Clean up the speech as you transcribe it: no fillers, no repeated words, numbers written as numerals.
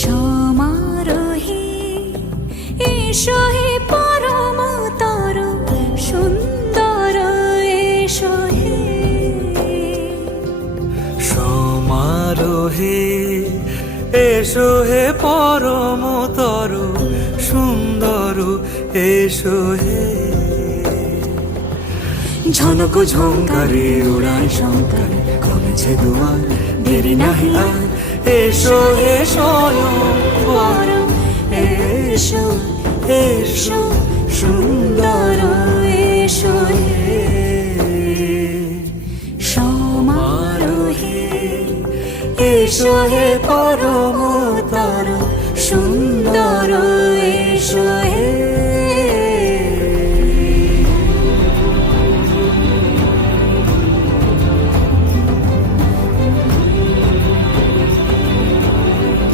সমারোহে এসো হে পরমতর সুন্দর এসো হে। সমারোহে এসো হে পরমতর সুন্দর এসো হে। ঝনক ঝঙ্কারে উড়ায় শঙ্কার কমেছে দুয়ার দেরি নাহি আর। এসো হে স্বয়ং পরম এসো এসো সুন্দর এসো হে। সমারোহে এসো হে পরম